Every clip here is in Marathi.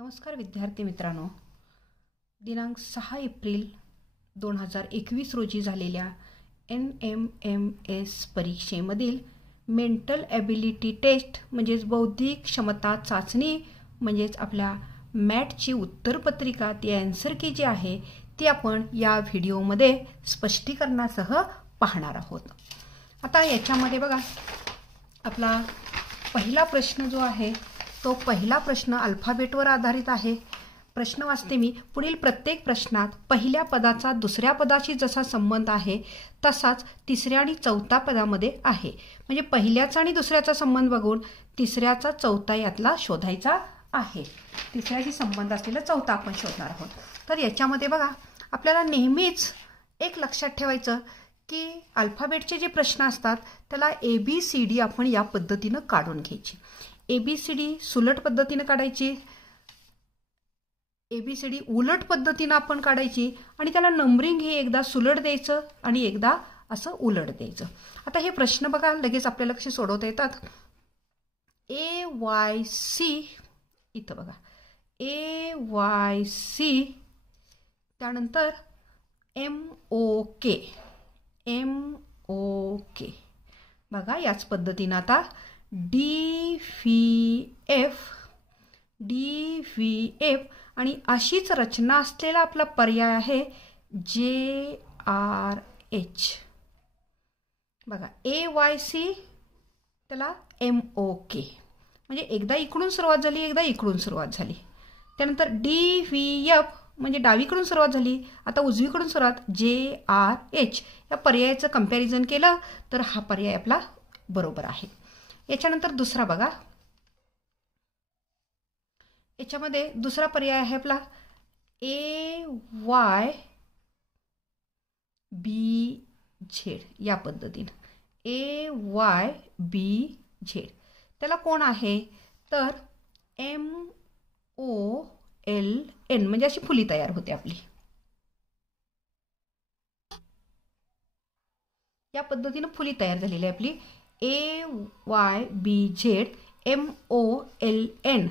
नमस्कार विद्यार्थी मित्रांनो, दिनांक 6 एप्रिल 2021 रोजी झालेल्या NMMS परीक्षेमधील मेंटल ॲबिलिटी टेस्ट म्हणजेच बौद्धिक क्षमता चाचणी म्हणजेच आपल्या मॅटची उत्तरपत्रिका ती आन्सर की जी आहे ती आपण या व्हिडिओमध्ये स्पष्टीकरणासह पाहणार आहोत। आता याच्यामध्ये बघा, आपला पहिला प्रश्न जो आहे तो पहिला प्रश्न अल्फाबेटवर आधारित आहे। प्रश्न वाचते मी। पुढील प्रत्येक प्रश्नात पहिल्या पदाचा दुसऱ्या पदाशी जसा संबंध आहे तसाच तिसऱ्या आणि चौथ्या पदामध्ये आहे। म्हणजे पहिल्याचा आणि दुसऱ्याचा संबंध बघून तिसऱ्याचा चौथा यातला शोधायचा आहे। तिसऱ्याशी संबंध असलेला चौथा आपण शोधणार आहोत। तर याच्यामध्ये बघा, आपल्याला नेहमीच एक लक्षात ठेवायचं की अल्फाबेटचे जे प्रश्न असतात त्याला ABCD आपण या पद्धतीने काढून घ्यायची। ABCD सुलट पद्धतीने काढायची, ABCD उलट पद्धतीने आपण काढायची आणि त्याला नंबरिंग हे एकदा सुलट द्यायचं आणि एकदा असं उलट द्यायचं। आता हे प्रश्न बघा, लगेच आपल्याला कसे सोडवता येतात। AYC इथं बघा, AYC त्यानंतर MOK बघा, याच पद्धतीने आता DVF आणि अशीच रचना असलेला आपला पर्याय आहे JRH। बघा, AYC त्याला MOK म्हणजे एकदा इकडून सुरुवात झाली, एकदा इकडून सुरुवात झाली। त्यानंतर DVF म्हणजे डावीकडून सुरुवात झाली, आता उजवीकडून सुरुवात JRH। या पर्यायाचं कंपॅरिझन केलं तर हा पर्याय आपला बरोबर आहे। याच्यानंतर दुसरा बघा, याच्यामध्ये दुसरा पर्याय आहे आपला AYBZ या पद्धतीने AYBZ। त्याला कोण आहे तर MOLN म्हणजे अशी फुली तयार होते आपली। या पद्धतीने फुली तयार झालेली आहे आपली AYBZ MOLN।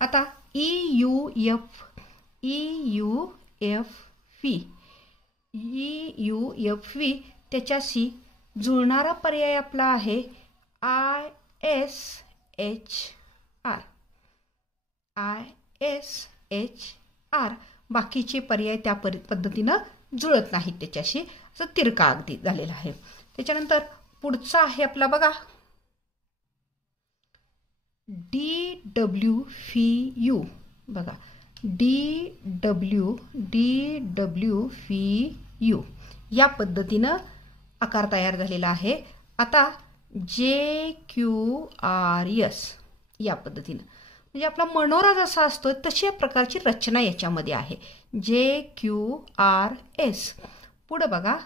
आता EUFV त्याच्याशी जुळणारा पर्याय आपला आहे ISHR। बाकीचे पर्याय त्या पद्धतीनं जुळत नाहीत त्याच्याशी, असं तिरका अगदी झालेला आहे। त्याच्यानंतर पुढचा आहे आपला बघा DWFU। बघा, DWFU या पद्धतीनं आकार तयार झालेला आहे। आता JQRS या पद्धतीनं म्हणजे आपला मनोरा जसा असतो तशी प्रकारची रचना याच्यामध्ये आहे JQRS। पुढे बघा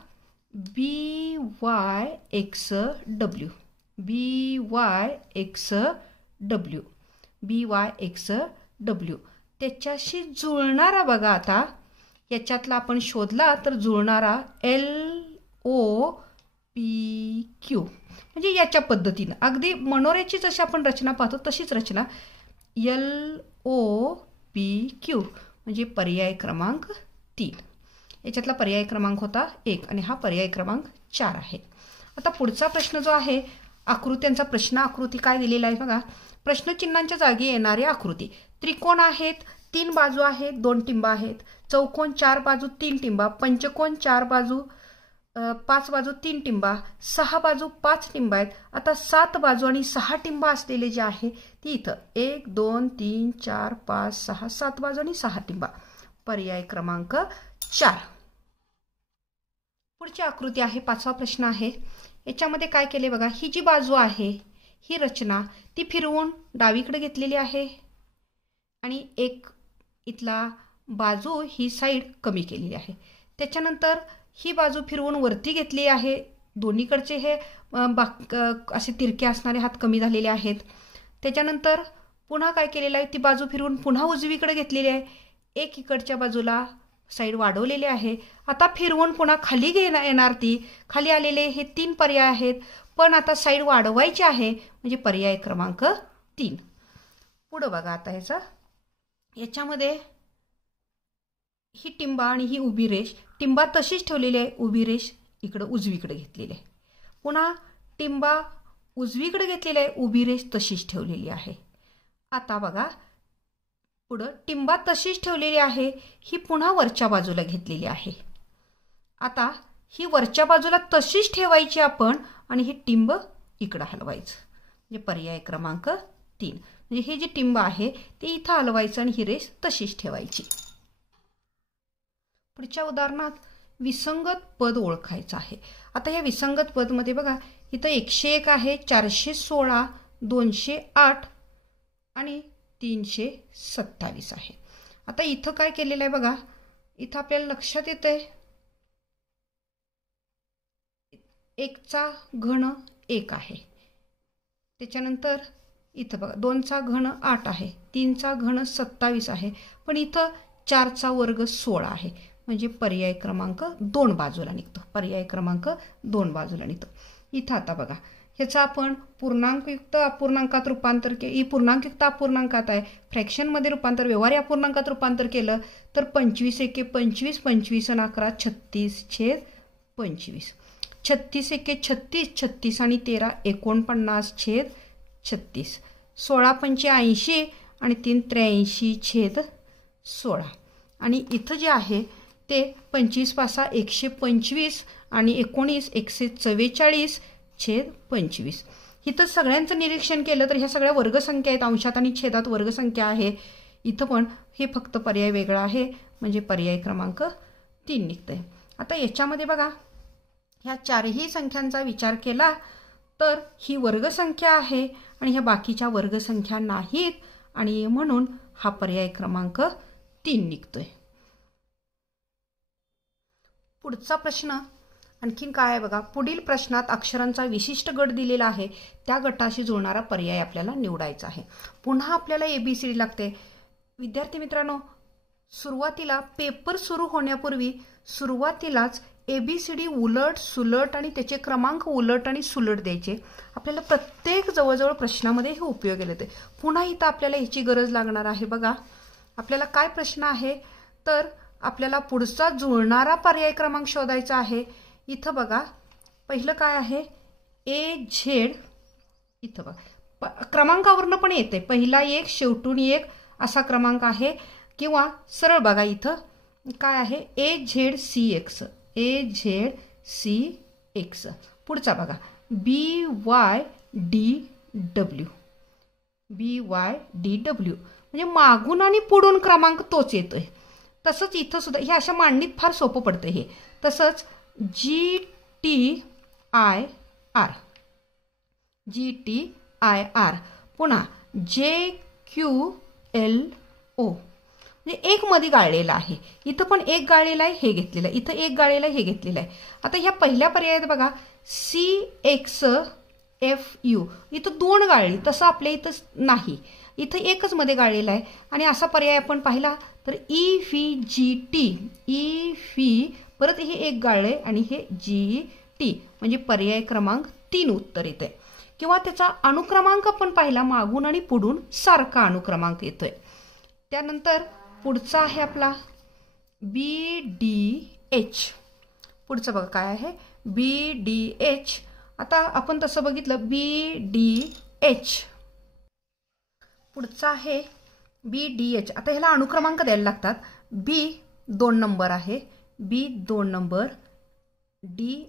BYXW त्याच्याशी जुळणारा बघा, आता याच्यातला आपण शोधला तर जुळणारा LOPQ म्हणजे याच्या पद्धतीनं अगदी मनोऱ्याची जशी आपण रचना पाहतो तशीच रचना LOPQ म्हणजे पर्याय क्रमांक 3। याच्यातला पर्याय क्रमांक होता 1 आणि हा पर्याय क्रमांक 4 आहे। आता पुढचा प्रश्न जो आहे आकृत्यांचा प्रश्न, आकृती काय दिलेला आहे बघा। प्रश्नचिन्हांच्या जागी येणारे आकृती, त्रिकोण आहेत, 3 बाजू आहेत, 2 टिंबा आहेत। चौकोन 4 बाजू 3 टिंबा, पंचकोन 4 बाजू 5 बाजू 3 टिंबा, 6 बाजू 5 टिंबा आहेत। आता 7 बाजू आणि 6 टिंबा असलेले जे आहे ती इथं 1 2 3 4 5 6 7 बाजू आणि 6 टिंबा, पर्याय क्रमांक 4। पुढची आकृती आहे, 5वा प्रश्न आहे। याच्यामध्ये काय केले बघा, ही जी बाजू आहे ही रचना ती फिरवून डावीकडे घेतलेली आहे आणि एक इथला बाजू ही साईड कमी केलेली आहे। त्याच्यानंतर ही बाजू फिरवून वरती घेतली आहे, दोन्हीकडचे हे असे तिरके असणारे हात कमी झालेले आहेत। त्याच्यानंतर पुन्हा काय केलेलं आहे, ती बाजू फिरवून पुन्हा उजवीकडे घेतलेली आहे, एक इकडच्या बाजूला साईड वाढवलेली आहे. आता फिरवून पुन्हा खाली येणार ती. खाली आलेले हे 3 पर्याय आहेत, पण आता साईड वाढवायची आहे म्हणजे पर्याय क्रमांक 3. पुढं बघा आता याच्यामध्ये ही टिंबा आणि ही उभी रेष. टिंबा तशीच ठेवलेली आहे, उभी रेष इकडं उजवीकडे घेतलेली आहे. पुन्हा टिंबा उजवीकडे घेतलेली आहे, उभी रेष तशीच ठेवलेली आहे. आता बघा पुढं टिंबा तशीच ठेवलेली आहे, ही पुन्हा वरच्या बाजूला घेतलेली आहे. आता ही वरच्या बाजूला तशीच ठेवायची आपण आणि ही टिंब इकडं हलवायचं म्हणजे पर्याय क्रमांक 3. म्हणजे हे जे टिंब आहे ते इथं हलवायचं आणि ही रेष तशीच ठेवायची. पुढच्या उदाहरणात विसंगत पद ओळखायचं आहे. आता या विसंगत पदमध्ये बघा इथं 101 आहे, 416, 208 आणि 327 आहे. आता इथं काय केलेलं आहे बघा, इथं आपल्याला लक्षात येतंय 1 चा घन 1 आहे. त्याच्यानंतर इथं बघा 2 चा घन 8 आहे, 3 चा घन 27 आहे, पण इथं 4 चा वर्ग 16 आहे. म्हणजे पर्याय क्रमांक 2 बाजूला निघतो. पर्याय क्रमांक 2 बाजूला निघतो. इथं आता बघा ह्याचं आपण पूर्णांकयुक्त अपूर्णांकात रूपांतर पूर्णांकयुक्त अपूर्णांकात आहे, फ्रॅक्शनमध्ये रूपांतर, व्यवहारी अपूर्णांकात रूपांतर केलं तर 25 एके 25, 25 आणि 11 36/25. 36 एके 36, 36 आणि 13 49/36. 16 पंचे 80 आणि 3 83/16. आणि इथं जे आहे ते 25 पासा 125 आणि 19 144/25. इथं सगळ्यांचं निरीक्षण केलं तर ह्या सगळ्या वर्गसंख्या आहेत, अंशात आणि छेदात वर्गसंख्या आहे. इथं पण हे फक्त पर्याय वेगळा आहे म्हणजे पर्याय क्रमांक 3 निघतंय. आता याच्यामध्ये बघा ह्या 4ही संख्यांचा विचार केला तर ही वर्गसंख्या आहे आणि ह्या बाकीच्या वर्गसंख्या नाहीत आणि म्हणून हा पर्याय क्रमांक 3 निघतोय. पुढचा प्रश्न आणखीन काय आहे बघा. पुढील प्रश्नात अक्षरांचा विशिष्ट गट दिलेला आहे, त्या गटाशी जुळणारा पर्याय आपल्याला निवडायचा आहे. पुन्हा आपल्याला ABCD लागते. विद्यार्थी मित्रांनो, सुरुवातीला पेपर सुरू होण्यापूर्वी सुरुवातीलाच ABCD उलट सुलट आणि त्याचे क्रमांक उलट आणि सुलट द्यायचे. आपल्याला प्रत्येक जवळजवळ प्रश्नामध्ये हे उपयोगी येते. पुन्हा इथं आपल्याला ह्याची गरज लागणार आहे. बघा आपल्याला काय प्रश्न आहे तर आपल्याला पुढचा जुळणारा पर्याय क्रमांक शोधायचा आहे. इथं बघा पहिलं काय आहे AZ. इथं बघा क्रमांकावरनं पण येते, पहिला 1 शेवटून 1 असा क्रमांक आहे. किंवा सरळ बघा इथं काय आहे AZCX. AZCX. पुढचा बघा BYDW. BYDW म्हणजे मागून आणि पुढून क्रमांक तोच येतोय. तसंच इथं सुद्धा हे अशा मांडणीत फार सोपं पडतं हे. तसंच GTIR. GTIR. पुन्हा JQLO म्हणजे एक मध्ये गाळलेला आहे. इथं पण एक गाळलेला आहे, हे घेतलेलं आहे. इथं एक गाळलेला आहे, हे घेतलेलं आहे. आता ह्या पहिल्या पर्यायात बघा CXFU. इथं 2 गाळली, तसं आपल्या इथं नाही. इथं एकच मध्ये गाळलेला आहे. आणि असा पर्याय आपण पाहिला तर EVGT. EV परत हे एक गाळले आणि हे GT म्हणजे पर्याय क्रमांक 3 उत्तर येतंय. किंवा त्याचा अनुक्रमांक आपण पाहिला, मागून आणि पुढून सारखा अनुक्रमांक येतोय. त्यानंतर पुढचा आहे आपला BDH. पुढचं बघा काय आहे BDH. आता आपण तसं बघितलं BDH. पुढचा आहे BDH. आता ह्याला अनुक्रमांक द्यायला लागतात. B 2 नंबर आहे, B 2 नंबर, D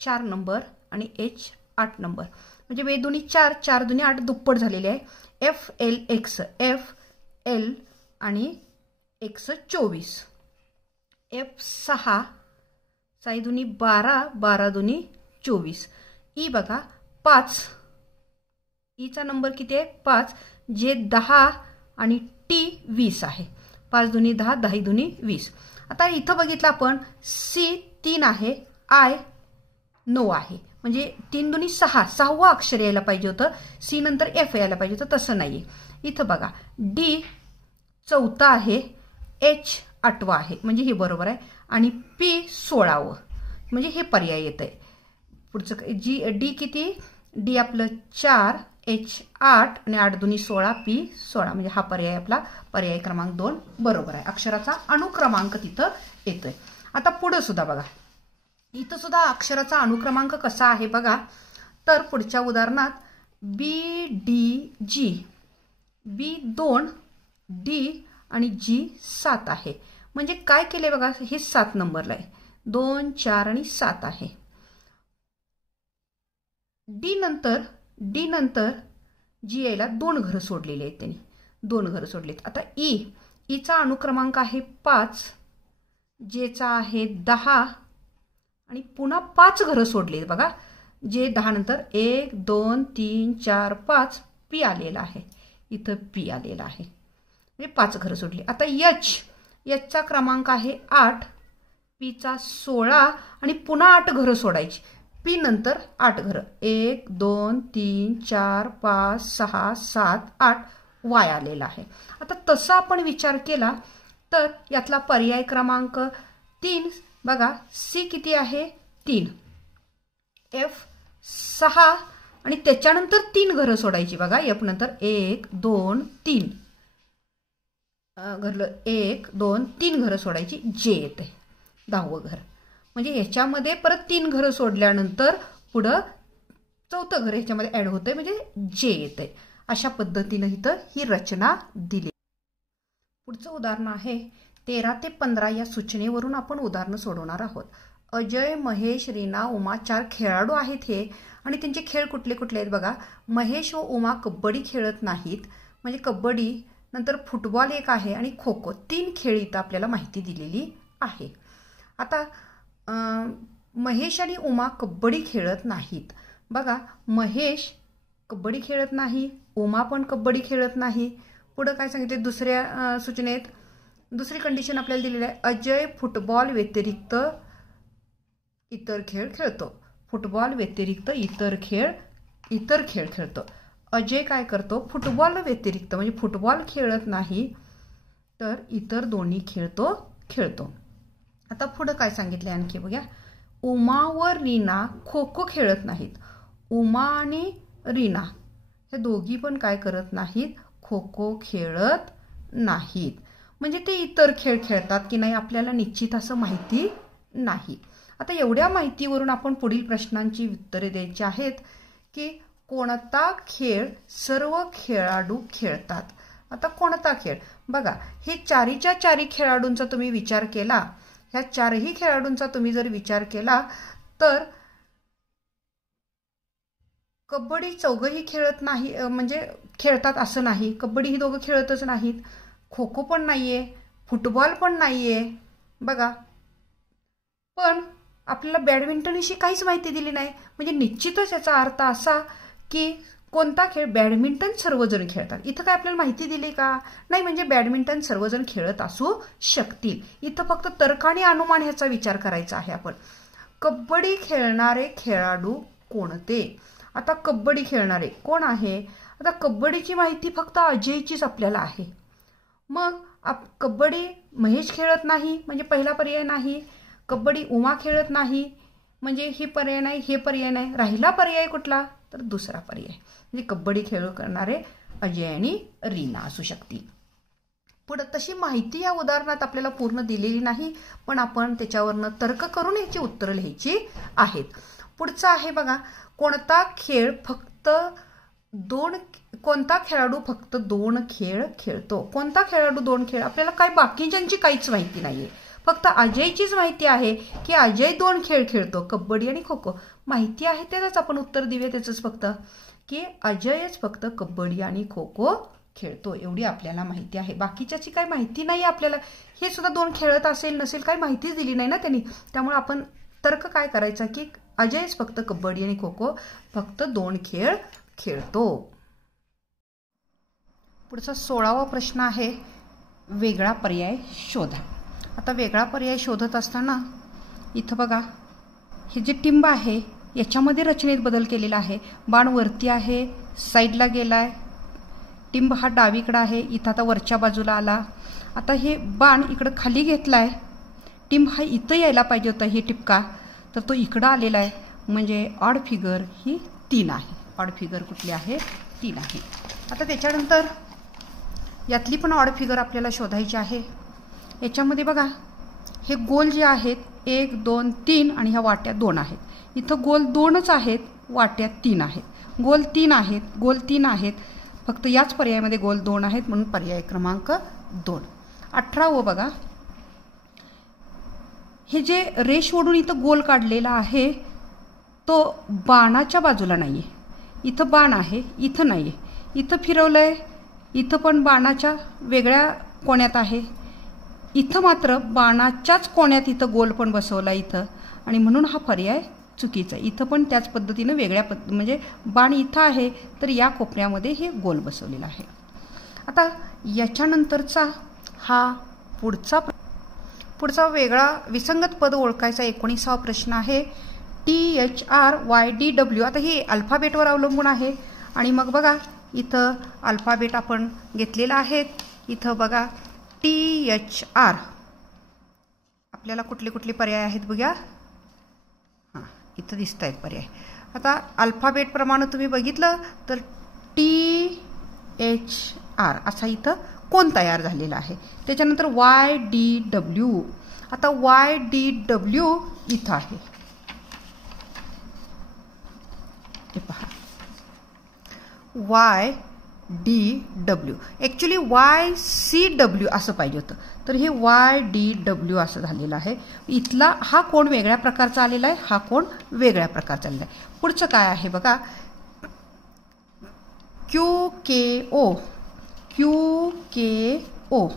4 नंबर आणि H 8 नंबर. म्हणजे वे दोन्ही 4, 4 दुनी 8 दुप्पट झालेले आहे. FLX. FL आणि X 24. F6 साई दुनी 12, 12 दुनी 24. E बघा 5. ईचा नंबर किती आहे 5. जे 10 आणि T 20 आहे. 5 दुनी 10, 10 दुनी 20. आता इथं बघितलं आपण C 3 आहे, I 9 आहे. म्हणजे 3 दुनी 6, 6वं अक्षर यायला पाहिजे होतं. C नंतर F यायला पाहिजे होतं, तसं नाहीये. इथं बघा D 4 आहे, H 8वा आहे म्हणजे हे बरोबर आहे आणि P 16वा म्हणजे हे पर्याय येत आहे. पुढचं D किती? D आपलं 4, H 8 आणि 8 दुनी 16, P 16 म्हणजे हा पर्याय आपला पर्याय क्रमांक 2 बरोबर आहे. अक्षराचा अनुक्रमांक तिथं येतोय. आता पुढे सुद्धा बघा, इथं सुद्धा अक्षराचा अनुक्रमांक कसा आहे बघा. तर पुढच्या उदाहरणात BDG, B 2, D आणि G 7 आहे. म्हणजे काय केले बघा, हे 7 नंबरला आहे, 2, 4 आणि 7 आहे. D नंतर G यायला 2 घरं सोडलेली आहेत त्यांनी, 2 घरं सोडलीत. आता ईचा अनुक्रमांक आहे 5, Jचा आहे 10 आणि पुन्हा 5 घरं सोडली बघा. जे 10 नंतर 1, 2, 3, 4, 5 P आलेला आहे, इथं P आलेला आहे म्हणजे 5 घरं सोडली. आता Hचा क्रमांक आहे 8, Pचा 16 आणि पुन्हा 8 घरं सोडायची. P नंतर 8 घरं, 1, 2, 3, 4, 5, 6, 7, 8 Y आलेला आहे. आता तसा आपण विचार केला तर यातला पर्याय क्रमांक 3 बघा, C किती आहे? 3, F 6 आणि त्याच्यानंतर 3 घरं सोडायची बघा. F नंतर 1, 2, 3 घरलं, 1, 2, 3 घरं सोडायची. J येते 10वं घर म्हणजे ह्याच्यामध्ये परत 3 घरं सोडल्यानंतर पुढं 4थं घर ह्याच्यामध्ये ऍड होते म्हणजे J येते. अशा पद्धतीने इथं ही रचना दिली. पुढचं उदाहरण आहे 13 ते 15 या सूचनेवरून आपण उदाहरणं सोडवणार आहोत. अजय, महेश, रीना, उमा 4 खेळाडू आहेत हे आणि त्यांचे खेळ कुठले कुठले आहेत बघा. महेश व उमा कबड्डी खेळत नाहीत म्हणजे कबड्डी, नंतर फुटबॉल एक आहे आणि खो खो, 3 खेळ इथं आपल्याला माहिती दिलेली आहे. आता महेश आणि उमा कबड्डी खेळत नाहीत बघा. महेश कबड्डी खेळत नाही, उमा पण कबड्डी खेळत नाही. पुढे काय सांगितले दुसऱ्या सूचनेत? दुसरी कंडिशन आपल्याला दिलेली आहे, अजय फुटबॉल व्यतिरिक्त इतर खेळ खेळतो. फुटबॉल व्यतिरिक्त इतर खेळ खेळतो. अजय काय करतो? फुटबॉल व्यतिरिक्त म्हणजे फुटबॉल खेळत नाही तर इतर दोन्ही खेळतो. आता पुढे काय सांगितले आणखी बघा, उमा व रीना खो खो खेळत नाहीत. उमा आणि रीना हे दोघी पण काय करत नाहीत? खो खो खेळत नाहीत. म्हणजे ते इतर खेळ खेळतात की नाही आपल्याला निश्चित असं माहिती नाही. आता एवढ्या माहितीवरून आपण पुढील प्रश्नांची उत्तरे द्यायची आहेत की कोणता खेळ सर्व खेळाडू खेळतात. आता कोणता खेळ बघा, हे 4च्या 4 खेळाडूंचा तुम्ही विचार केला, ह्या 4ही खेळाडूंचा तुम्ही जर विचार केला तर कबड्डी 4ही खेळत नाही म्हणजे खेळतात असं नाही. कबड्डी ही दोघं खेळतच नाहीत. खो खो पण नाहीये, फुटबॉल पण नाहीये बघा. पण आपल्याला बॅडमिंटनविषयी काहीच माहिती दिली नाही म्हणजे निश्चितच याचा अर्थ असा की कोणता खेळ? बॅडमिंटन सर्वजण खेळतात. इथं काय आपल्याला माहिती दिली का? नाही. म्हणजे बॅडमिंटन सर्वजण खेळत असू शकतील. इथं फक्त तर्क आणि अनुमान ह्याचा विचार करायचा आहे आपण. कबड्डी खेळणारे खेळाडू कोणते? आता कबड्डी खेळणारे कोण आहे? आता कबड्डीची माहिती फक्त अजयचीच आपल्याला आहे. मग कबड्डी महेश खेळत नाही म्हणजे पहिला पर्याय नाही. कबड्डी उमा खेळत नाही म्हणजे हे पर्याय नाही, हे पर्याय नाही. राहिला पर्याय कुठला? तर दुसरा पर्याय म्हणजे कबड्डी खेळ करणारे अजय आणि रीना असू शकतील. पुढे तशी माहिती या उदाहरणात आपल्याला पूर्ण दिलेली नाही पण आपण त्याच्यावरनं तर्क करून याची उत्तरं लिहायची आहेत. पुढचं आहे बघा, कोणता खेळाडू फक्त 2 खेळ खेळतो? कोणता खेळाडू 2 खेळ? आपल्याला काय बाकीच्यांची काहीच माहिती नाहीये, फक्त अजयचीच माहिती आहे की अजय 2 खेळ खेळतो, कबड्डी आणि खो खो. माहिती आहे त्याच आपण उत्तर देऊया त्याचंच फक्त की अजयच फक्त कबड्डी आणि खो खो खेळतो एवढी आपल्याला माहिती आहे. बाकीच्याची काही माहिती नाही आपल्याला. हे सुद्धा 2 खेळत असेल नसेल काही माहितीच दिली नाही ना त्यांनी. त्यामुळे आपण तर्क काय करायचा की अजयच फक्त कबड्डी आणि खो खो फक्त 2 खेळ खेळतो. पुढचा 16वा प्रश्न आहे, वेगळा पर्याय शोधा. आता वेगळा पर्याय शोधत असताना इथं बघा हे जे टिंब आहे याच्यामध्ये रचनेत बदल केलेला आहे. बाण वरती आहे, साईडला गेलाय. टिंब हा डावीकडे आहे, इथं आता वरच्या बाजूला आला. आता हे बाण इकडं खाली घेतला आहे, टिंब हा इथं यायला पाहिजे होता हे टिपका, तर तो इकडं आलेला आहे, म्हणजे ऑड फिगर ही 3 आहे. ऑड फिगर कुठली आहे? 3 आहे. आता त्याच्यानंतर यातली पण ऑड फिगर आपल्याला शोधायची आहे. याच्यामध्ये बघा हे गोल जे आहेत 1 2 3 आणि ह्या वाट्या 2 आहेत. इथं गोल 2च आहेत, वाट्या 3 आहेत. गोल 3 आहेत, गोल 3 आहेत, फक्त याच पर्यायामध्ये गोल 2 आहेत, म्हणून पर्याय क्रमांक 2. 18 बघा, हे जे रेष ओढून इथं गोल काढलेला आहे तो बाणाच्या बाजूला नाही आहे. इथं बाण आहे, इथं नाही आहे. इथं फिरवलं आहे, इथं पण बाणाच्या वेगळ्या कोण्यात आहे. इथं मात्र बाणाच्याच कोण्यात इथं गोल पण बसवला इथं, आणि म्हणून हा पर्याय चुकीचा आहे. इथं पण त्याच पद्धतीनं वेगळ्या म्हणजे बाण इथं आहे तर या कोपऱ्यामध्ये हे गोल बसवलेला आहे. आता याच्यानंतरचा हा पुढचा वेगळा विसंगत पद ओळखायचा 19वा प्रश्न आहे. THRYDW. आता हे अल्फाबेटवर अवलंबून आहे, आणि मग बघा इथं अल्फाबेट आपण घेतलेला आहे. इथं बघा THR आपल्याला कुठले कुठले पर्याय आहेत बघा. हां, इथं दिसत आहेत पर्याय. आता अल्फाबेट प्रमाणे तुम्ही बघितलं तर THR असा इथं कोण तयार झालेला आहे. त्याच्यानंतर YDW. आता YDW इथं आहे, हे पहा YDW. ॲक्च्युली YCW असं पाहिजे होतं, तर हे YDW असं झालेलं आहे. इथला हा कोण वेगळ्या प्रकारचा आलेला आहे, हा कोण वेगळ्या प्रकारचा आलेला आहे. पुढचं काय आहे बघा, QKO. QKO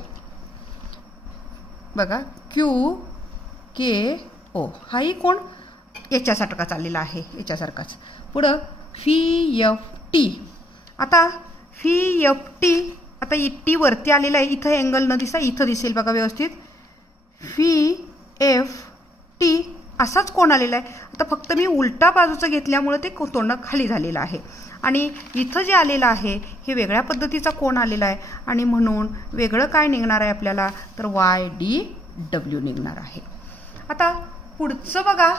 बघा, QKO हाही कोण याच्यासारखा चाललेला आहे, याच्यासारखाच. पुढं FT. आता FT, आता टी वरती आलेला आहे, इथं अँगल न दिसा इथं दिसेल बघा व्यवस्थित. FT असाच कोण आलेला आहे. आता फक्त मी उलटा बाजूचं घेतल्यामुळे ते तोंड खाली झालेलं आहे, आणि इथं जे आलेलं आहे हे वेगळ्या पद्धतीचा कोण आलेला आहे, आणि म्हणून वेगळं काय निघणार आहे आपल्याला, तर YDW निघणार आहे. आता पुढचं बघा,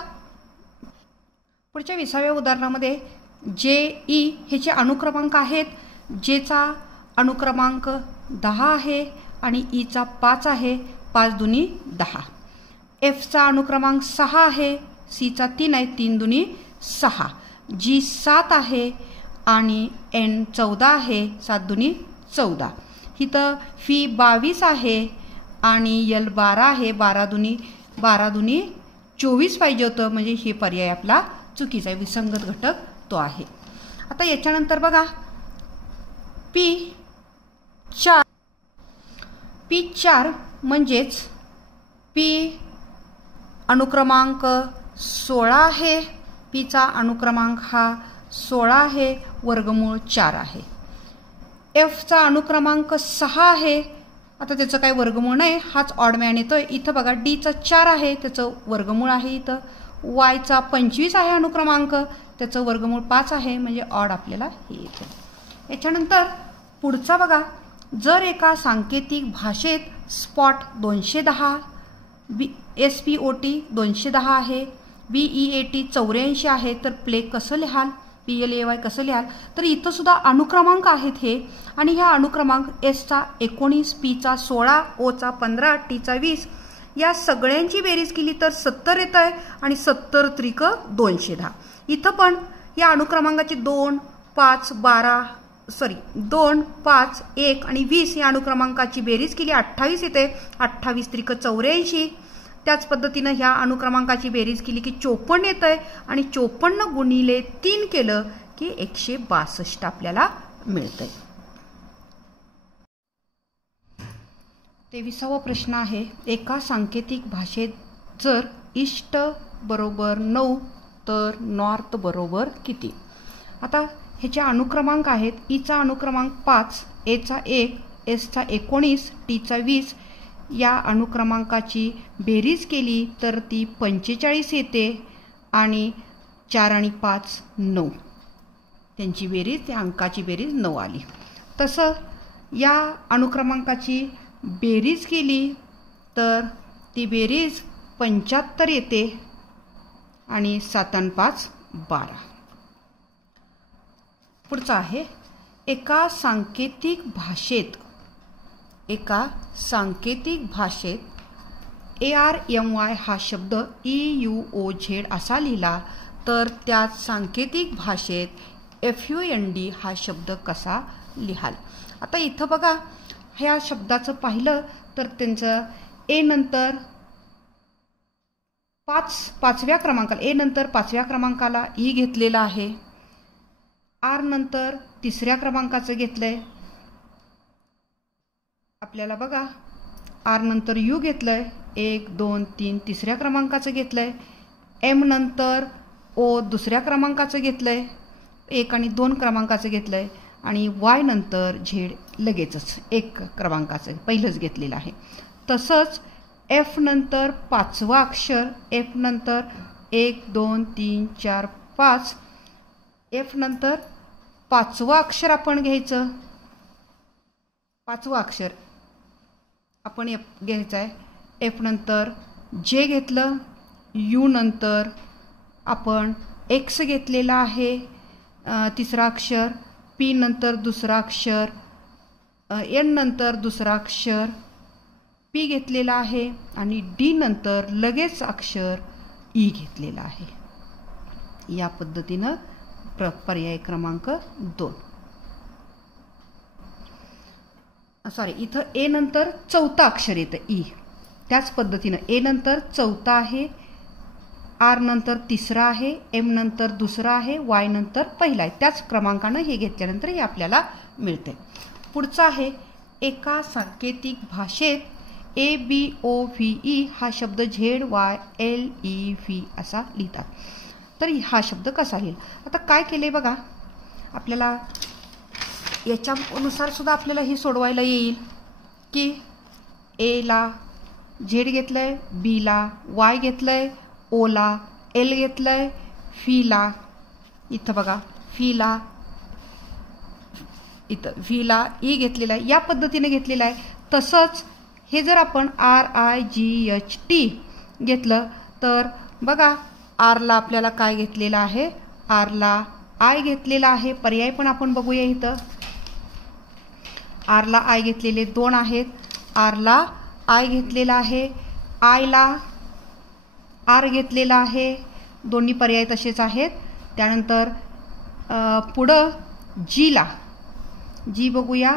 पुढच्या 20व्या उदाहरणामध्ये JE हे जे अनुक्रमांक आहेत. जेचा अनुक्रमांक 10 आहे आणि ईचा 5 आहे, 5 दुनी 10. Fचा अनुक्रमांक 6 आहे, Cचा 3 आहे, 3 दुनी 6. G 7 आहे आणि N 14 आहे, 7 दुनी 14. इथं फी 22 आहे आणि L 12 आहे, 12 दुनी 24 पाहिजे होतं, म्हणजे हे पर्याय आपला चुकीचा आहे. विसंगत घटक तो आहे. आता याच्यानंतर बघा P4 म्हणजेच P अनुक्रमांक 16 आहे. Pचा अनुक्रमांक हा 16 आहे, वर्गमूळ 4 आहे. Fचा अनुक्रमांक 6 आहे, आता त्याचं काही वर्गमूळ नाही, हाच ऑड मॅन येतोय. इथं बघा Dचा 4 आहे, त्याचं वर्गमूळ आहे. इथं Yचा 25 आहे अनुक्रमांक, त्याचं वर्गमूळ 5 आहे, म्हणजे ऑड आपल्याला हे येते. याच्यानंतर पुढचा बघा, जर एका सांकेतिक भाषेत स्पॉट 210, SPOT 210 आहे, BEAT 84 आहे, तर प्ले कसं लिहाल, PLAY कसं लिहाल, तर इथं सुद्धा अनुक्रमांक आहेत हे, आणि ह्या अनुक्रमांक Sचा 19, Pचा 16, Oचा 15, Tचा 20 या सगळ्यांची बेरीज केली तर 70 येत आहे, आणि 70 त्रिक 210. इथं पण या अनुक्रमांकाची 2, 5, 1 आणि 20 या अनुक्रमांकाची बेरीज केली 28 येते. 28 त्रिक 84. त्याच पद्धतीनं ह्या अनुक्रमांकाची बेरीज केली की 54 येत आहे, आणि 54 गुणिले 3 केलं की 162 आपल्याला मिळतंय. 23वा प्रश्न आहे, एका सांकेतिक भाषेत जर ईस्ट बरोबर 9 तर नॉर्थ बरोबर किती. आता ह्याचे अनुक्रमांक आहेत. ईचा अनुक्रमांक 5, Aचा 1, Sचा 19, Tचा 20 या अनुक्रमांकाची बेरीज केली तर ती 45 येते, आणि 4 आणि 5 9, त्यांची बेरीज, त्या अंकाची बेरीज 9 आली. तसं या अनुक्रमांकाची बेरीज केली तर ती बेरीज 75 येते आणि 7 आणि 5 12. पुढचा आहे एका सांकेतिक भाषेत ARMY हा शब्द EUOZ असा लिहिला तर त्यात सांकेतिक भाषेत FUND हा शब्द कसा लिहाल. आता इथं बघा ह्या शब्दाचं पाहिलं तर त्यांचं ए नंतर पाचव्या क्रमांकाला ई घेतलेला आहे. आर नंतर 3ऱ्या क्रमांकाचं घेतलंय आपल्याला बघा. आर नंतर यू घेतलंय 1 2 3 3ऱ्या क्रमांकाचं घेतलंय. एम नंतर ओ 2ऱ्या क्रमांकाचं घेतलंय 1 आणि 2 क्रमांकाचं घेतलंय आणि वाय नंतर झेड लगेचच 1 क्रमांकाचं पहिलंच घेतलेलं आहे. तसंच एफ नंतर 5वं अक्षर एफ नंतर 1 2 3 4 5 एफ नंतर 5वं अक्षर आपण घ्यायचं. 5वं अक्षर आपण घ्यायचं आहे. एफ नंतर जे घेतलं. यू नंतर आपण एक्स घेतलेला आहे 3रा अक्षर. पी नंतर 2रा अक्षर. एन नंतर 2रा अक्षर पी घेतलेला आहे आणि डी नंतर लगेच अक्षर ई घेतलेला आहे. या पद्धतीनं पर्याय क्रमांक 2 इथं ए नंतर 4थं अक्षर येतं ई. त्याच पद्धतीनं ए नंतर 4था आहे. आर नंतर 3रा आहे. एम नंतर 2रा आहे. वाय नंतर पहिला आहे. त्याच क्रमांकानं हे घेतल्यानंतर हे आपल्याला मिळते. पुढचं आहे एका सांकेतिक भाषेत ABOVE हा शब्द ZYLEV असा लिहितात. तर हा शब्द कसा लिहिल. आता काय केले बघा आपल्याला याच्यानुसार सुद्धा आपल्याला हे सोडवायला येईल की ए ला झेड घेतलंय. बी ला वाय घेतलंय. ओ ला एल घेतलंय. फीला इथं बघा फीला इथं व्हीला ई घेतलेला आहे. या पद्धतीने घेतलेला आहे. तसंच हे जर आपण RIGHT घेतलं तर बघा आरला आपल्याला काय घेतलेलं आहे. आरला आय घेतलेला आहे. पर्याय पण आपण बघूया. इथं आरला आय घेतलेले 2 आहेत. आरला आय घेतलेला आहे. आयला आर घेतलेला आहे. दोन्ही पर्याय तसेच आहेत. त्यानंतर पुढं जीला जी बघूया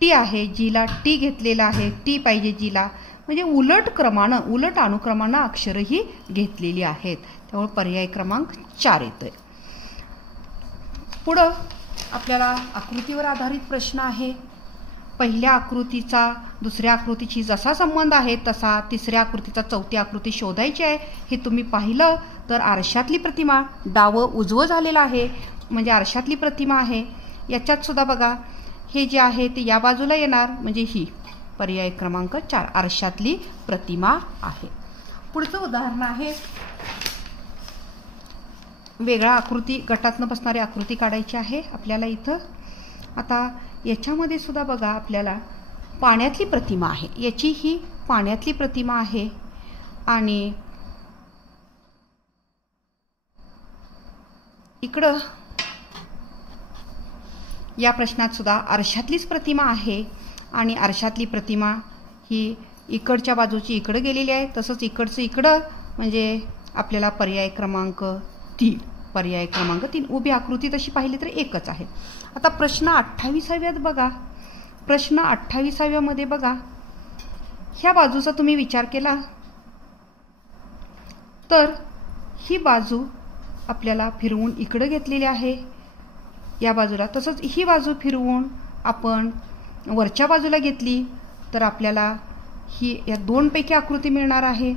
टी आहे. जीला टी घेतलेला आहे. टी पाहिजे जीला. म्हणजे उलट अनुक्रमानं अक्षरही घेतलेली आहेत. त्यामुळे पर्याय क्रमांक 4 येतोय. पुढं आपल्याला आकृतीवर आधारित प्रश्न आहे. पहिल्या आकृतीचा 2ऱ्या आकृतीची जसा संबंध आहे तसा 3ऱ्या आकृतीचा 4थी आकृती शोधायची आहे. हे तुम्ही पाहिलं तर आरशातली प्रतिमा डावं उजवं झालेलं आहे म्हणजे आरशातली प्रतिमा आहे. याच्यात सुद्धा बघा हे जे आहे ते या बाजूला येणार म्हणजे ही पर्याय क्रमांक 4 आरशातली प्रतिमा आहे. पुढचं उदाहरण आहे वेगळा आकृती गटातनं बसणारी आकृती काढायची आहे आपल्याला इथं. आता याच्यामध्ये सुद्धा बघा आपल्याला पाण्यातली प्रतिमा आहे. याची ही पाण्यातली प्रतिमा आहे आणि इकडं या प्रश्नात सुद्धा आरशातलीच प्रतिमा आहे आणि आरशातली प्रतिमा ही इकडच्या बाजूची इकडं गेलेली आहे. तसंच इकडचं इकडं म्हणजे आपल्याला पर्याय क्रमांक 3 उभी आकृती तशी पाहिली तर एकच आहे. आता प्रश्न 28व्यात बघा. प्रश्न 28व्यामध्ये बघा ह्या बाजूचा तुम्ही विचार केला तर ही बाजू आपल्याला फिरवून इकडं घेतलेली आहे या बाजूला. तसंच ही बाजू फिरवून आपण वरच्या बाजूला घेतली तर आपल्याला ही या 2 पैकी आकृती मिळणार आहे.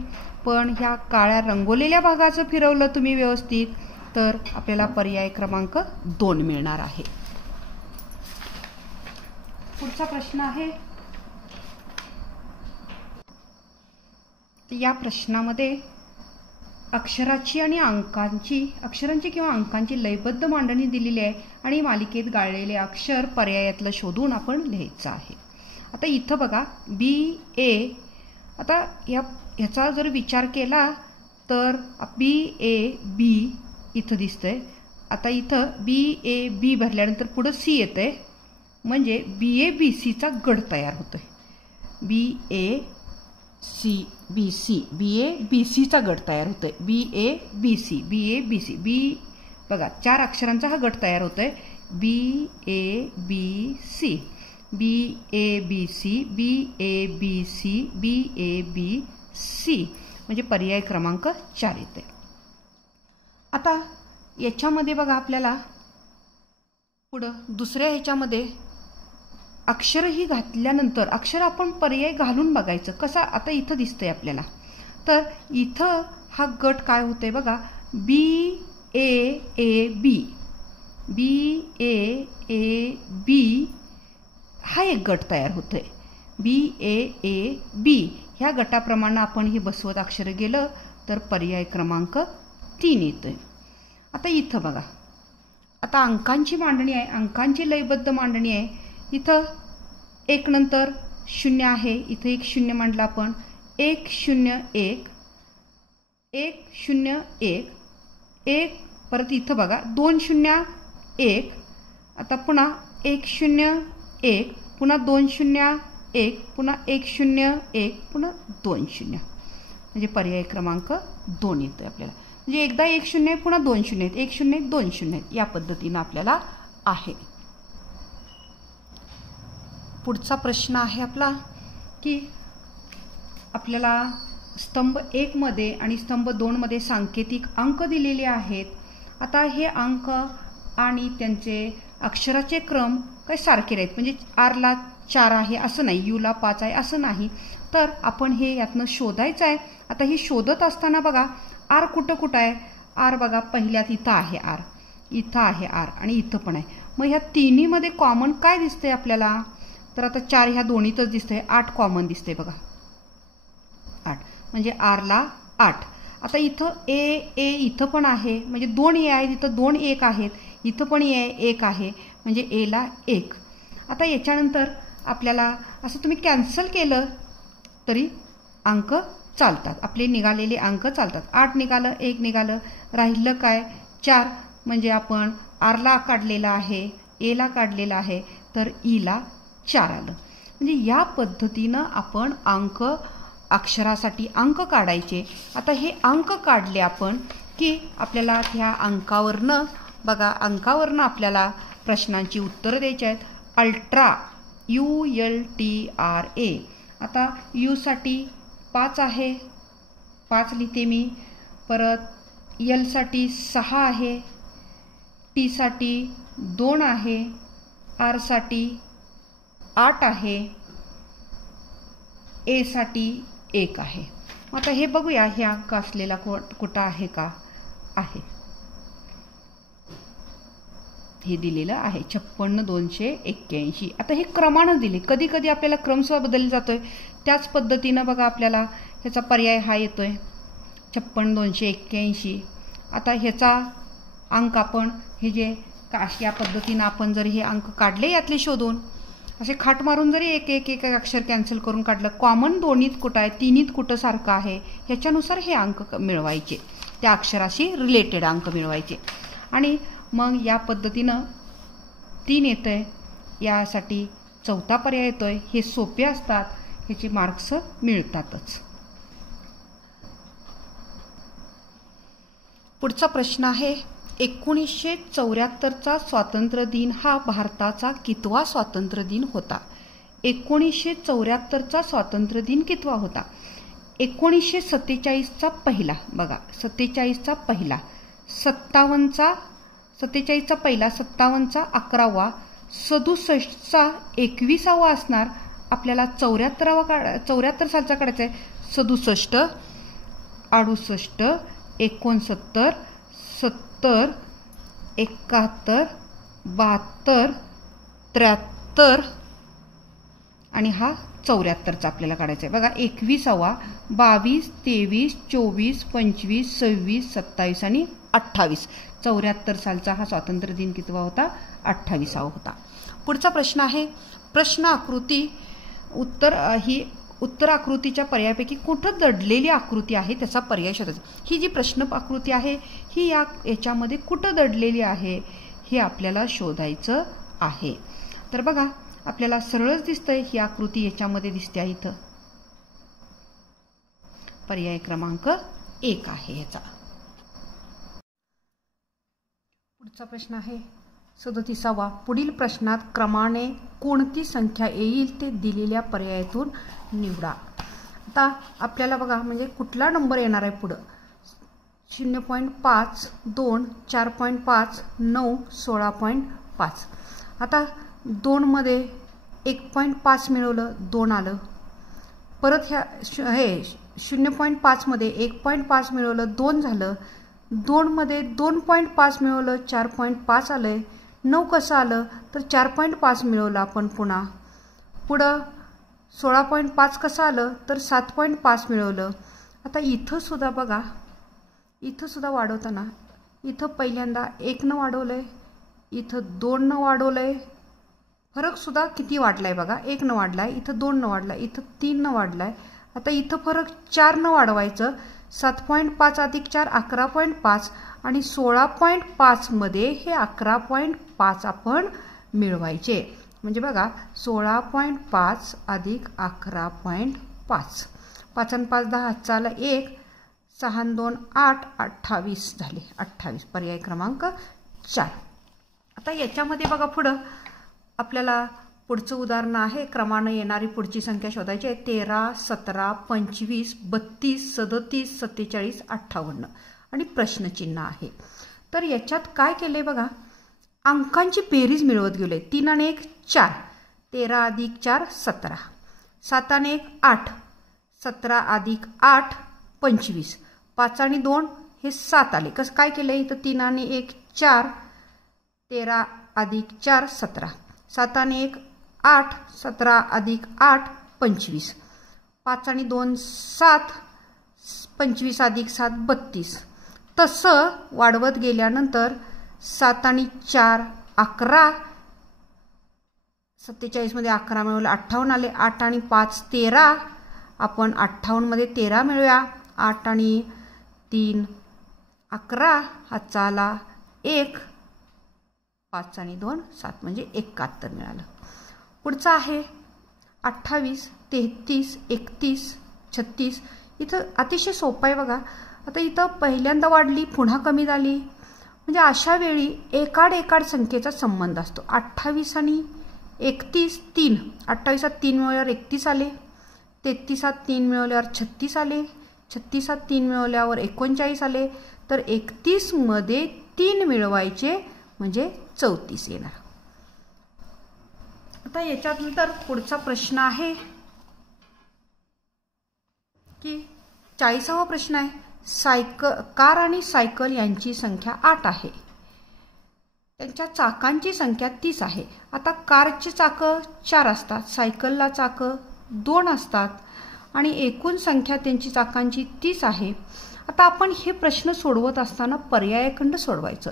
पण ह्या काळ्या रंगवलेल्या भागाचं फिरवलं तुम्ही व्यवस्थित तर आपल्याला पर्याय क्रमांक 2 मिळणार आहे. पुढचा प्रश्न आहे या प्रश्नामध्ये अक्षरांची किंवा अंकांची लयबद्ध मांडणी दिलेली आहे आणि मालिकेत गाळलेले अक्षर पर्यायातलं शोधून आपण लिहायचं आहे. आता इथं बघा BA, आता ह्याचा जर विचार केला तर BAB इथं दिसतंय. आता इथं BAB भरल्यानंतर पुढं C येतंय, म्हणजे BABCचा गट तयार होतोय. BABCचा गट तयार होतोय. BABC बघा 4 अक्षरांचा हा गट तयार होतोय. BABC म्हणजे पर्याय क्रमांक 4 येते. आता याच्यामध्ये बघा आपल्याला पुढं दुसऱ्या ह्याच्यामध्ये अक्षरही घातल्यानंतर अक्षर आपण पर्याय घालून बघायचं कसा. आता इथं दिसतंय आपल्याला, तर इथं हा गट काय होतंय बघा, BAAB हा एक गट तयार होतोय. BAAB ह्या गटाप्रमाणे आपण हे बसवत अक्षर गेलं तर पर्याय क्रमांक 3 येतोय. आता इथं बघा, आता अंकांची मांडणी आहे, अंकांची लयबद्ध मांडणी आहे. इथं 1 नंतर 0 आहे, इथं 1 0 मांडला आपण. 1 0 1 1 0 1 1, परत इथं बघा 2 0 1, आता पुन्हा 1 0 1, पुन्हा 2 0 1, पुन्हा 1 0 1, पुन्हा 2 0, म्हणजे पर्याय क्रमांक 2 येतोय आपल्याला. म्हणजे एकदा 1 0 आहे, पुन्हा 2 0 आहेत, 1 0 1 2 0 आहेत, या पद्धतीनं आपल्याला आहे. पुढचा प्रश्न आहे आपला की आपल्याला स्तंभ 1 मध्ये आणि स्तंभ 2 मध्ये सांकेतिक अंक दिलेले आहेत. आता हे अंक आणि त्यांचे अक्षराचे क्रम काही सारखे नाहीत, म्हणजे R ला 4 आहे असं नाही, U ला 5 आहे असं नाही. तर आपण हे यातनं शोधायचं आहे. आता हे शोधत असताना बघा R कुठं आहे, R बघा पहिल्यात इथं आहे R, इथं आहे R आणि इथं पण आहे. मग ह्या तिन्हीमध्ये कॉमन काय दिसतंय आपल्याला, तर आता 4 ह्या दोन्हीतच दिसतंय, 8 कॉमन दिसतंय बघा, 8 म्हणजे R ला 8. आता इथं A इथं पण आहे, म्हणजे 2 A आहेत, इथं 2 1 आहेत, इथं पण A 1 आहे, म्हणजे A ला 1. आता याच्यानंतर आपल्याला असं तुम्ही कॅन्सल केलं तरी अंक चालतात, आपले निघालेले अंक चालतात. 8 निघालं, 1 निघालं, राहिलं काय 4, म्हणजे आपण R ला काढलेला आहे, A ला काढलेला आहे, तर E ला 4 आलं. म्हणजे या पद्धतीनं आपण अंक अक्षरासाठी अंक काढायचे. आता हे अंक काढले आपण की आपल्याला ह्या अंकावरनं बघा, अंकावरनं आपल्याला प्रश्नांची उत्तरं द्यायची आहेत. अल्ट्रा ULTRA, आता U साठी 5 आहे, 5 लिहिते मी. परत L साठी 6 आहे, T साठी 2 आहे, R साठी 8 आहे, A साठी 1 आहे. आता हे बघूया हे अंक असलेला कुठं आहे का, आहे, हे दिलेलं आहे 56,281. आता हे क्रमानं दिले, कधी कधी आपल्याला क्रमसुद्धा बदलला जातोय. त्याच पद्धतीनं बघा आपल्याला ह्याचा पर्याय हा येतोय 56,281. आता ह्याचा अंक आपण हे जे या पद्धतीनं आपण जर हे अंक काढले यातले शोधून असे खाट मारून जरी एक अक्षर कॅन्सल करून काढलं, कॉमन दोन्हीत कुठं आहे, तिन्हीत कुठं सारखं आहे, ह्याच्यानुसार हे अंक मिळवायचे, त्या अक्षराशी रिलेटेड अंक मिळवायचे. आणि मग या पद्धतीनं 3 येतंय, यासाठी 4था पर्याय येतोय. हे सोपे असतात, ह्याचे मार्क्स मिळतातच. पुढचा प्रश्न आहे 1974चा स्वातंत्र्य दिन हा भारताचा कितवा स्वातंत्र्य दिन होता. 1974चा स्वातंत्र्य दिन कितवा होता. 1947चा पहिला बघा, 47चा पहिला, 57चा 47चा पहिला, 57चा 11वा, 67चा 21वा असणार. आपल्याला 74 सालचा काढायचा आहे. 67, 68, 69, 70, 71, 72, 73 आणि हा 74चा आपल्याला काढायचा आहे. बघा 21वा, 22, 23, 24, 25, 26, 27 आणि 28. 74 सालचा हा स्वातंत्र्य दिन कितवा होता, 28वा होता. पुढचा प्रश्न आहे प्रश्न आकृती ही उत्तर आकृतीच्या पर्यायापैकी कुठं दडलेली आकृती आहे त्याचा पर्याय शोधायचा. ही जी प्रश्न आकृती आहे ही याच्यामध्ये कुठं दडलेली आहे हे आपल्याला शोधायचं आहे. तर बघा आपल्याला सरळच दिसतंय ही आकृती याच्यामध्ये दिसते आहे. इथं पर्याय क्रमांक 1 आहे याचा. पुढचा प्रश्न आहे 37वा. पुढील प्रश्नात क्रमाने कोणती संख्या येईल ते दिलेल्या पर्यायातून निवडा. आता आपल्याला बघा म्हणजे कुठला नंबर येणार आहे पुढं. 0.5 2 4.5 9 16.5. आता 2 मध्ये 1.5 मिळवलं 2 आलं. परत हे 0.5 मध्ये 1.5 मिळवलं 2 झालं. 2 मध्ये 2.5 मिळवलं 4.5 आलंय. 9 कसं आलं तर 4.5 मिळवलं आपण पुन्हा. पुढं 16.5 कसं आलं तर 7.5 मिळवलं. आता इथं सुद्धा बघा इथं सुद्धा वाढवताना इथं पहिल्यांदा 1 न वाढवलंय, इथं 2 न वाढवलंय. फरक सुद्धा किती वाढलाय बघा. 1 न वाढलाय, इथं 2 न वाढलाय, इथं 3 न वाढलाय. आता इथं फरक 4 न वाढवायचं. 7.5 अधिक 4 11.5 आणि 16.5 मध्ये हे 11.5 आपण मिळवायचे. म्हणजे बघा 16.5 अधिक 11.5. 5 आणि 5 10 चाला 1 6 आणि 2 8 28 झाले. 28 पर्याय क्रमांक 4. आता याच्यामध्ये बघा पुढं आपल्याला पुढचं उदाहरण आहे. क्रमाने येणारी पुढची संख्या शोधायची आहे. 13 17 25 32 37 47 58 आणि प्रश्नचिन्ह आहे. तर याच्यात काय केलंय बघा अंकांची बेरीज मिळवत गेलोय. 3 आणि 1 4 13 अधिक 4 17. 7 आणि 1 8 17 अधिक 8 25. 5 आणि 2 हे 7 आले. कसं काय केलंय इथं 3 आणि 1 4 13 अधिक 4 17. 7 आणि 1 8 17 अधिक 8 25. 5 आणि 2 7 25 अधिक 7 32. तसं वाढवत गेल्यानंतर 7 आणि 4 11 47 मध्ये 11 मिळवलं 58 आले. 8 आणि 5 13 आपण 58 मध्ये 13 मिळूया. 8 आणि 3 11 हातचा आला 1. 5 आणि 2 7 म्हणजे 71 मिळालं. पुढचा आहे 28 33 31 36. इथं अतिशय सोपं आहे बघा. आता इथं पहिल्यांदा वाढली पुन्हा कमी झाली म्हणजे अशा वेळी एकाड एकाड संख्येचा संबंध असतो. 28 आणि 31 3. 28 3 मिळवल्यावर 31 आले. 33 3 मिळवल्यावर 36 आले. 36 3 मिळवल्यावर 39 आले. तर 31 मध्ये 3 मिळवायचे म्हणजे 34 येणार. आता याच्यानंतर पुढचा प्रश्न आहे की 40वा प्रश्न आहे. कार आणि सायकल यांची संख्या 8 आहे. त्यांच्या चाकांची संख्या 30 आहे. आता कारची चाकं 4 असतात, सायकलला चाकं 2 असतात आणि एकूण संख्या त्यांची चाकांची 30 आहे. आता आपण हे प्रश्न सोडवत असताना पर्यायखंड सोडवायचं.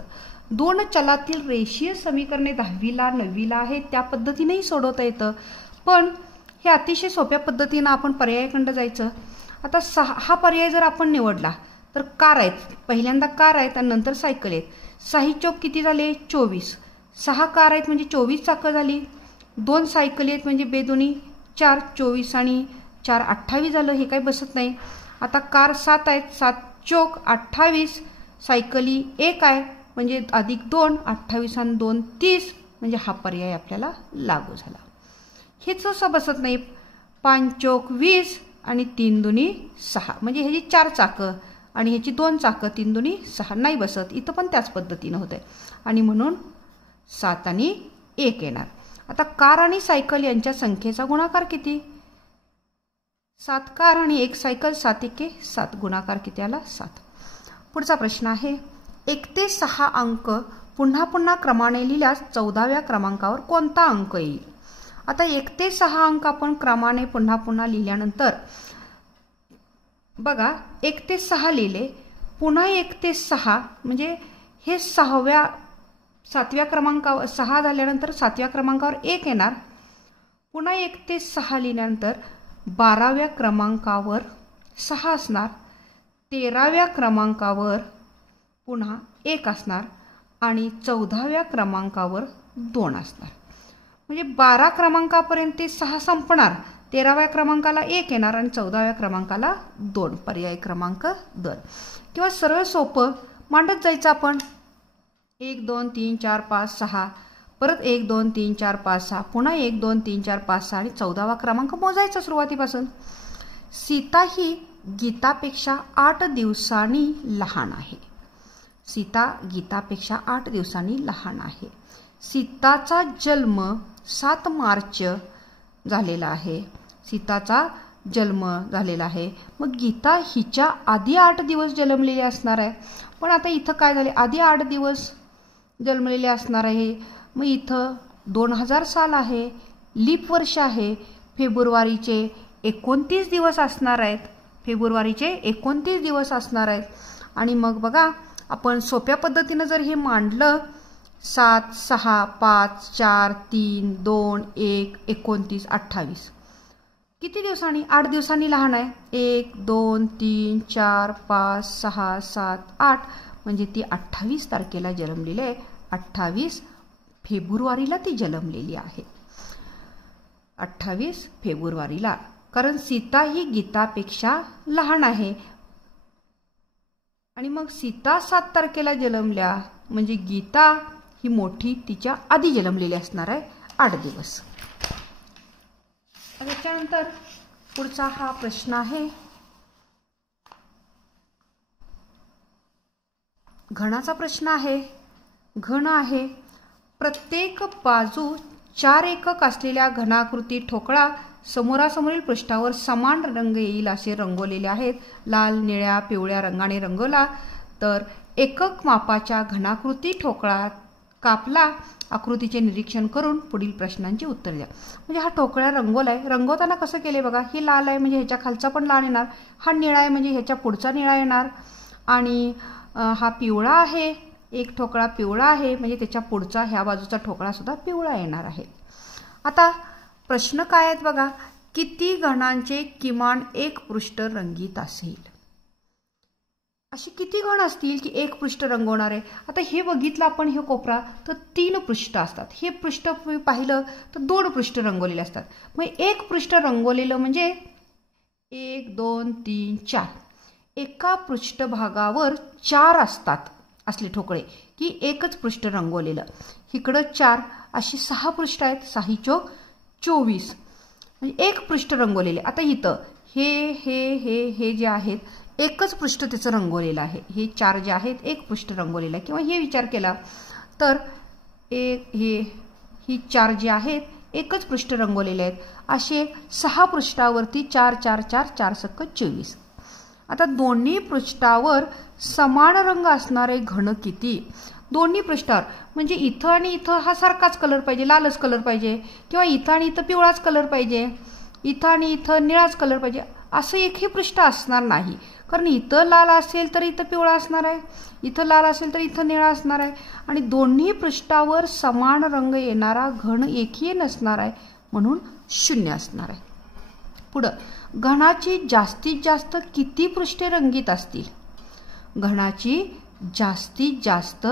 2 चलातील रेषीय समीकरणे 10वीला 9वीला आहे त्या पद्धतीनेही सोडवता येतं. पण हे अतिशय सोप्या पद्धतीनं आपण पर्यायखंड जायचं. आता हा पर्याय जर आपण निवडला तर कार आहेत. पहिल्यांदा कार आहेत आणि नंतर सायकल आहेत. 6 चौक किती झाले 24. 6 कार आहेत म्हणजे 24 चाकं झाली. 2 सायकली आहेत म्हणजे बेदोनी 4. 24 आणि 4 28 झालं. हे काही बसत नाही. आता कार 7 आहेत. 7 चौक 28. सायकली 1 आहे म्हणजे अधिक 2 28 आणि 2 30 म्हणजे हा पर्याय आपल्याला लागू झाला. हेच असं बसत नाही. 5 चौक 20 आणि 3 दुनी 6 म्हणजे ह्याची 4 चाकं आणि ह्याची 2 चाकं 3 दुनी 6 नाही बसत. इथं पण त्याच पद्धतीनं होतंय आणि म्हणून 7 आणि 1 येणार. आता कार आणि सायकल यांच्या संख्येचा गुणाकार किती. 7 कार आणि 1 सायकल 7 एके 7 गुणाकार किती आला 7. पुढचा प्रश्न आहे 1 ते 6 अंक पुन्हा पुन्हा क्रमाने लिहिल्यास 14व्या क्रमांकावर कोणता अंक येईल. आता 1 ते 6 अंक आपण क्रमाने पुन्हा पुन्हा लिहिल्यानंतर बघा 1 ते 6 लिहिले पुन्हा 1 ते 6 म्हणजे हे 7व्या क्रमांकावर 6 झाल्यानंतर 7व्या क्रमांकावर 1 येणार. पुन्हा 1 ते 6 लिहिल्यानंतर 12व्या क्रमांकावर 6 असणार, 13व्या क्रमांकावर पुन्हा 1 असणार आणि 14व्या क्रमांकावर 2 असणार. म्हणजे 12 क्रमांकापर्यंत ते 6 संपणार, 13व्या क्रमांकाला 1 येणार आणि 14व्या क्रमांकाला 2, पर्याय क्रमांक दर. किंवा सरळ सोपं मांडत जायचं आपण. 1 2 3 4 5 6, परत 1 2 3 4 5 6, पुन्हा 1 2 3 4 5 6 आणि 14वा क्रमांक मोजायचा सुरुवातीपासून. सीता ही गीतापेक्षा 8 दिवसांनी लहान आहे. सीता गीतापेक्षा 8 दिवसांनी लहान आहे. सीताचा जन्म 7 मार्च झालेला आहे. सीताचा जन्म झालेला आहे. मग गीता हिच्या आधी 8 दिवस जन्मलेली असणार आहे. पण आता इथं काय झाले, आधी 8 दिवस जन्मलेले असणार आहे. मग इथं 2000 साल आहे, लीप वर्ष आहे, फेब्रुवारीचे 29 दिवस असणार आहेत. फेब्रुवारीचे 29 दिवस असणार आहेत. आणि मग बघा आपण सोप्या पद्धतीनं जर हे मांडलं, 7 6 5 4 3 2 1 29 28, किती दिवसांनी? 8 दिवसांनी लहान आहे. 1 2 3 4 5 6 7 8, म्हणजे ती 28 तारखेला जन्मलेली आहे. 28 फेब्रुवारीला ती जन्मलेली आहे. 28 फेब्रुवारीला, कारण सीता ही गीतापेक्षा लहान आहे. आणि मग सीता 7 तारखेला जन्मल्या म्हणजे गीता ही मोठी तिच्या आधी जन्मलेली असणार आहे 8 दिवस. त्याच्यानंतर पुढचा हा प्रश्न आहे घनाचा प्रश्न आहे. घन आहे, प्रत्येक बाजू 4 एकक असलेल्या घनाकृती ठोकळा समोरासमोरील पृष्ठावर समान रंग येईल असे रंगवलेले आहेत. लाल निळ्या पिवळ्या रंगाने रंगवला. तर एकक मापाच्या घनाकृती ठोकळा कापला. आकृतीचे निरीक्षण करून पुढील प्रश्नांची उत्तर द्या. म्हणजे हा ठोकळा रंगवलाय. रंगवताना कसं केले बघा, ही लाल आहे म्हणजे ह्याच्या खालचा पण लाल येणार, हा निळा आहे म्हणजे ह्याच्या पुढचा निळा येणार, आणि हा पिवळा आहे, एक ठोकळा पिवळा आहे म्हणजे त्याच्या पुढचा ह्या बाजूचा ठोकळा सुद्धा पिवळा येणार आहे. आता प्रश्न काय आहेत बघा, किती घणांचे किमान एक पृष्ठ रंगीत असेल? अशी किती घण असतील की एक पृष्ठ रंगवणार आहे? आता हे बघितलं आपण, हे कोपरा तर 3 पृष्ठ असतात. हे पृष्ठ पाहिलं तर 2 पृष्ठ रंगवलेले असतात. मग एक पृष्ठ रंगवलेलं म्हणजे 1 2 3 4, एका पृष्ठभागावर 4 असतात असले ठोकळे की एकच पृष्ठ रंगवलेलं. इकडं 4, अशी 6 पृष्ठ आहेत, 6 चोक 24, म्हणजे एक पृष्ठ रंगवलेले. आता इथं हे हे हे हे जे आहेत एकच पृष्ठ त्याचं रंगवलेलं आहे. हे 4 जे आहेत एक पृष्ठ रंगवलेलं आहे. किंवा हे विचार केला तर ही 4 जे आहेत एकच पृष्ठ रंगवलेले आहेत. असे 6 पृष्ठावरती 4 4 4 4 सक्क 24. आता दोन्ही पृष्ठावर समान रंग असणारे घन किती? दोन्ही पृष्ठावर म्हणजे इथं आणि इथं हा सारखाच कलर पाहिजे, लालच कलर पाहिजे, किंवा इथं आणि इथं पिवळाच कलर पाहिजे, इथं आणि इथं निळाच कलर पाहिजे, असं एकही पृष्ठ असणार नाही. कारण इथं लाल असेल तर इथं पिवळा असणार आहे, इथं लाल असेल तर इथं निळा असणार आहे, आणि दोन्ही पृष्ठावर समान रंग येणारा घन एकही नसणार आहे, म्हणून 0 असणार आहे. पुढं, घनाची जास्तीत जास्त किती पृष्ठे रंगीत असतील? घनाची जास्तीत जास्त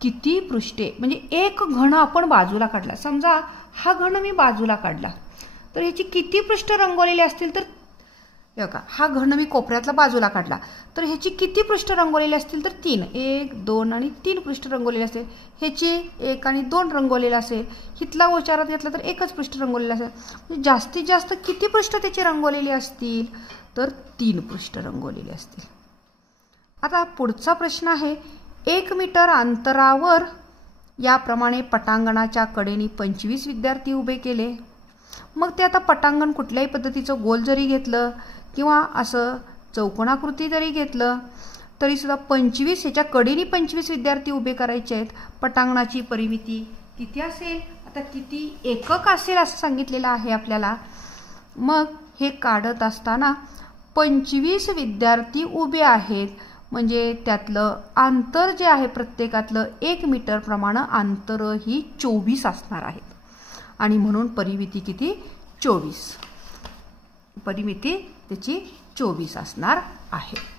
किती पृष्ठे, म्हणजे एक घन आपण बाजूला काढला, समजा हा घन मी बाजूला काढला तर ह्याची किती पृष्ठ रंगवलेली असतील? तर बघा, हा घन मी कोपऱ्यातला बाजूला काढला तर ह्याची किती पृष्ठ रंगवलेली असतील? तर 3, 1 2 आणि 3 पृष्ठ रंगवलेले असतील. ह्याची 1 आणि 2 रंगवलेले असेल. हितला विचारात घेतला तर एकच पृष्ठ रंगवलेलं असेल. म्हणजे जास्तीत जास्त किती पृष्ठ त्याची रंगवलेली असतील? तर 3 पृष्ठ रंगवलेली असतील. आता पुढचा प्रश्न आहे, 1 मीटर अंतरावर याप्रमाणे पटांगणाच्या कडेने 25 विद्यार्थी उभे केले. मग ते आता पटांगण कुठल्याही पद्धतीचं गोल जरी घेतलं किंवा असं चौकोनाकृती जरी घेतलं तरी सुद्धा 25 ह्याच्या कडेने 25 विद्यार्थी उभे करायचे आहेत. पटांगणाची परिमिती किती असेल? आता किती एकक असेल असं सांगितलेलं आहे आपल्याला. मग हे काढत असताना 25 विद्यार्थी उभे आहेत म्हणजे त्यातलं अंतर जे आहे प्रत्येकातलं 1 मीटर प्रमाणे अंतर ही 24 असणार आहेत. आणि म्हणून परिमिती किती 24. परिमिती त्याची 24 असणार आहे.